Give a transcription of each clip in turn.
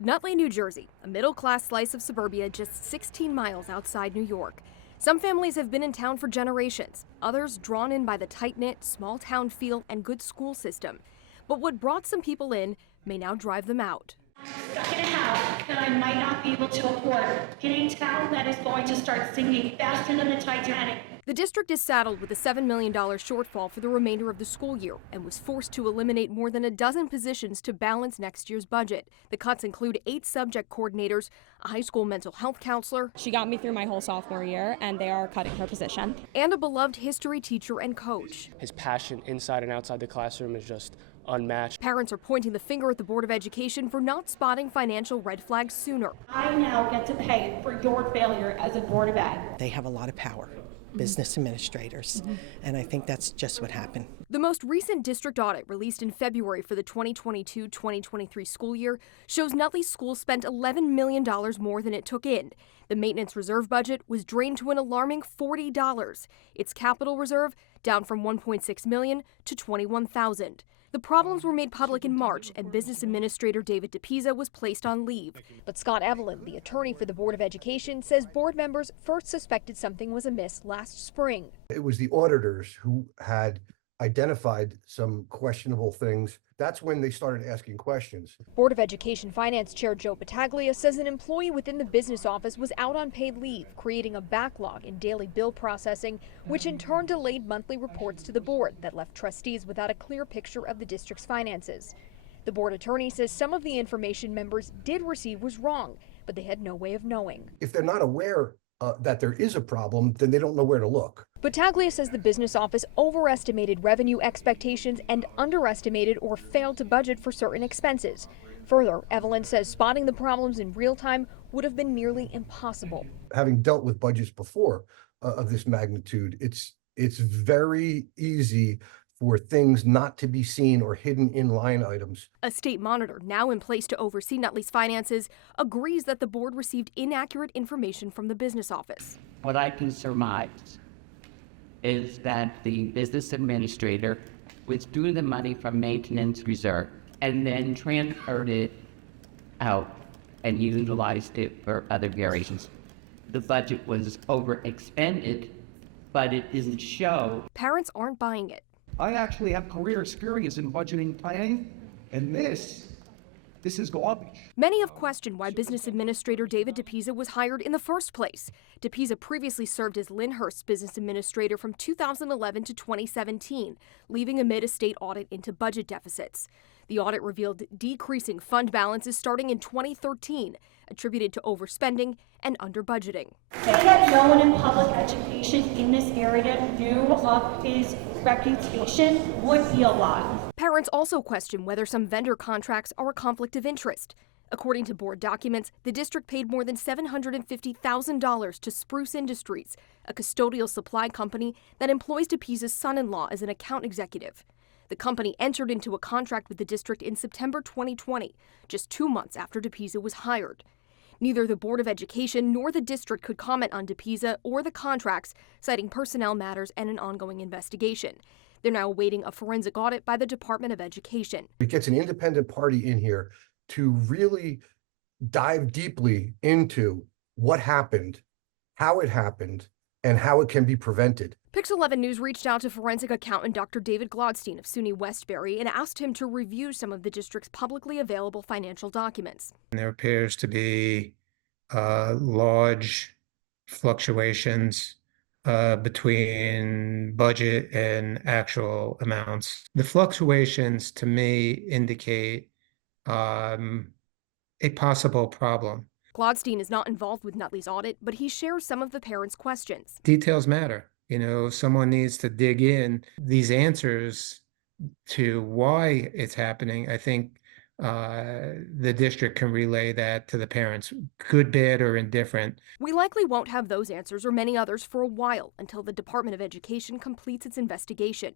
Nutley, New Jersey, a middle-class slice of suburbia just 16 miles outside New York. Some families have been in town for generations, others drawn in by the tight-knit, small-town feel and good school system. But what brought some people in may now drive them out. Stuck in a house that I might not be able to afford. Getting town that is going to start sinking faster than the Titanic. The district is saddled with a $7 million shortfall for the remainder of the school year and was forced to eliminate more than a dozen positions to balance next year's budget. The cuts include 8 subject coordinators, a high school mental health counselor. She got me through my whole sophomore year, and they are cutting her position. And a beloved history teacher and coach. His passion inside and outside the classroom is just unmatched. Parents are pointing the finger at the Board of Education for not spotting financial red flags sooner. I now get to pay for your failure as a Board of Ed. They have a lot of power. Business administrators, and I think that's just what happened. The most recent district audit released in February for the 2022-2023 school year shows Nutley's schools spent $11 million more than it took in. The maintenance reserve budget was drained to an alarming $40. Its capital reserve down from $1.6 million to $21,000. The problems were made public in March, and Business Administrator David DePisa was placed on leave. But Scott Evelyn, the attorney for the Board of Education, says board members first suspected something was amiss last spring. It was the auditors who had identified some questionable things. That's when they started asking questions. Board of Education Finance Chair Joe Battaglia says an employee within the business office was out on paid leave, creating a backlog in daily bill processing, which in turn delayed monthly reports to the board that left trustees without a clear picture of the district's finances. The board attorney says some of the information members did receive was wrong, but they had no way of knowing. If they're not aware that there is a problem, then they don't know where to look. Battaglia says the business office overestimated revenue expectations and underestimated or failed to budget for certain expenses. Further, Evelyn says spotting the problems in real time would have been nearly impossible. Having dealt with budgets before of this magnitude, it's very easy for things not to be seen or hidden in line items. A state monitor now in place to oversee Nutley's finances agrees that the board received inaccurate information from the business office. What I can surmise is that the business administrator withdrew the money from maintenance reserve and then transferred it out and utilized it for other variations. The budget was overexpended, but it didn't show. Parents aren't buying it. I actually have career experience in budgeting planning, and this is garbage. Many have questioned why Business Administrator David DePisa was hired in the first place. DePisa previously served as Lyndhurst's business administrator from 2011 to 2017, leaving amid a state audit into budget deficits. The audit revealed decreasing fund balances starting in 2013, attributed to overspending and under-budgeting. Say that no one in public education in this area knew of his reputation would be a lie. Parents also question whether some vendor contracts are a conflict of interest. According to board documents, the district paid more than $750,000 to Spruce Industries, a custodial supply company that employs DePisa's son-in-law as an account executive. The company entered into a contract with the district in September 2020, just 2 months after DePisa was hired. Neither the Board of Education nor the district could comment on DePisa or the contracts, citing personnel matters and an ongoing investigation. They're now awaiting a forensic audit by the Department of Education. It gets an independent party in here to really dive deeply into what happened, how it happened, and how it can be prevented. Pix 11 News reached out to forensic accountant Dr. David Glodstein of SUNY Westbury and asked him to review some of the district's publicly available financial documents. There appears to be large fluctuations between budget and actual amounts. The fluctuations to me indicate a possible problem. Glodstein is not involved with Nutley's audit, but he shares some of the parents' questions. Details matter. You know, someone needs to dig in. These answers to why it's happening, I think the district can relay that to the parents, good, bad, or indifferent. We likely won't have those answers or many others for a while until the Department of Education completes its investigation.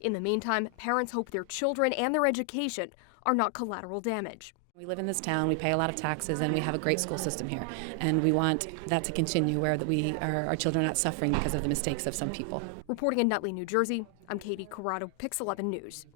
In the meantime, parents hope their children and their education are not collateral damage. We live in this town, we pay a lot of taxes, and we have a great school system here. And we want that to continue, where our children are not suffering because of the mistakes of some people. Reporting in Nutley, New Jersey, I'm Katie Corrado, Pix 11 News.